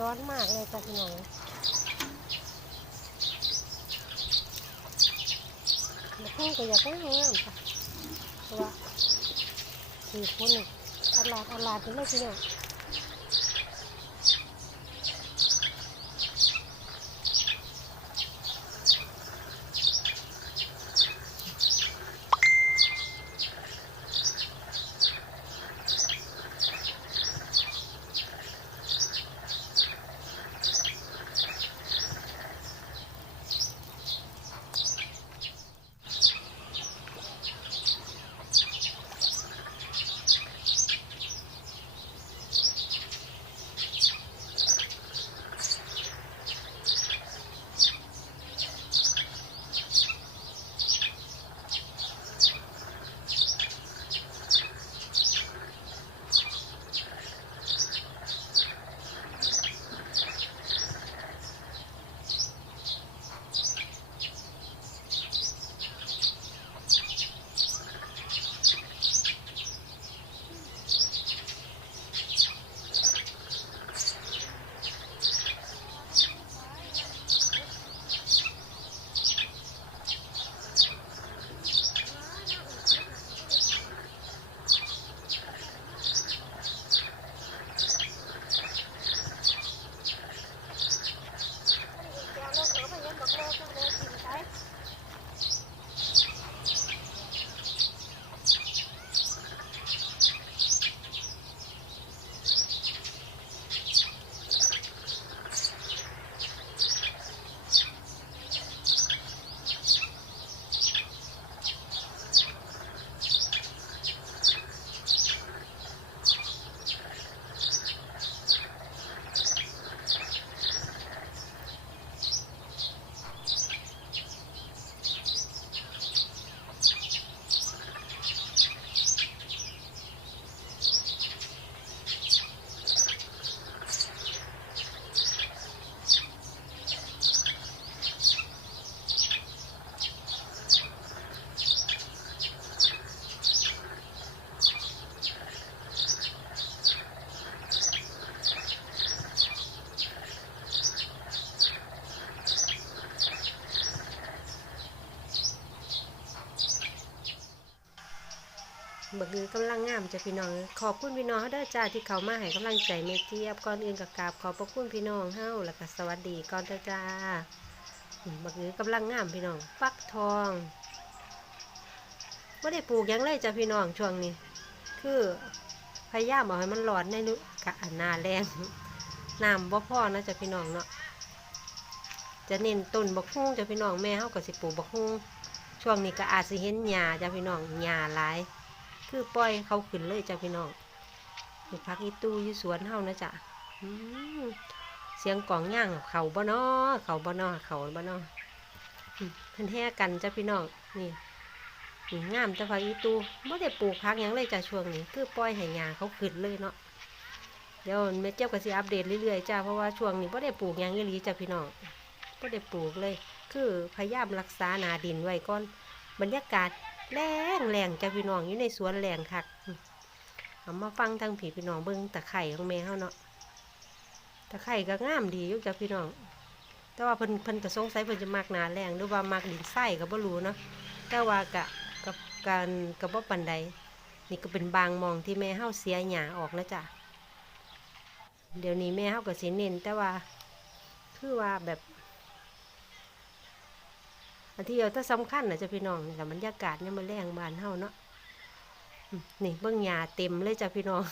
ร้อนมากเลยจ้ะพี่น้องแล้วพุ่งก็อยากให้งามค่ะเพราะว่าสี่คนนี่ตลาดตลาดนี่เลยพี่น้อง เบิกนือกำลังงามจ้ะพี่น้องขอบคุณพี่น้องเฮาเด้อจ้าที่เขามาให้กำลังใจเมเจี๊ยบก่อนอื่นกับกราบขอบพระคุณพี่น้องเฮาแล้วก็สวัสดีก่อนเด้อจ้าเบิกนือกำลังงามพี่น้องฟักทองไม่ได้ปลูกยังเลยจ้ะพี่น้องช่วงนี้ คือพยายามเอาให้มันร้อนในนุกะนาแรงน้ำบ่พ่อนะจ้ะพี่น้องเนาะจะเน้นต้นบักฮุ้งจ้ะพี่น้องแม่เฮาก็สิปลูกบักฮุ้งช่วงนี้ก็อาจสิเห็นหญ้าจ้ะพี่น้องหญ้าหลาย คือปล่อยเขาขึ้นเลยจ้ะพี่น้องนี่พักอีตู้อยู่สวนเฮานะจ้ะเสียงกล่องย่างเขาบ่นอเขาบ่นอเขาบ่นออืมเพิ่นแห่กันจ้ะพี่น้องนี่งามจ้ะพักอีตู้บ่ได้ปลูกพักยังเลยจ้ะช่วงนี้ คือปล่อยให้หญ้าเขาขึ้นเลยเนาะเดี๋ยวแม่เจ้าก็สิอัปเดตเรื่อยๆจ้ะเพราะว่าช่วงนี้บ่ได้ปลูกยังอีหลีจ้ะพี่น้องบ่ได้ปลูกเลย คือพยายามรักษานาดินไว้ก่อน บรรยากาศ แรงแรงจ้ะพี่น้องอยู่ในสวนแรงคักเอามาฟังทางผีพี่น้องเบิ่งตะไคร่ของแม่เฮาเนาะตะไคร่ก็งามดีอยู่จ้ะพี่น้อง แต่ว่าเพิ่นเพิ่นก็สงสัยเพิ่นจะมักหนาแรงหรือว่ามักดินทรายก็บ่รู้เนาะแต่ว่ากะกับการก็บ่ปานใดนี่ก็เป็นบางมองที่แม่เฮาเสียหญ้าออกนะจ้ะเดี๋ยวนี้แม่เฮาก็สิเน้นแต่ว่าคือว่าแบบ อันที่เราถ้าสำคัญนะจะพี่น้องนี่แหละบรรยากาศเนี่ยามมาแรงบานเฮาเนาะนี่เบื้องหญ้าเต็มเลยจ้ะพี่น้อง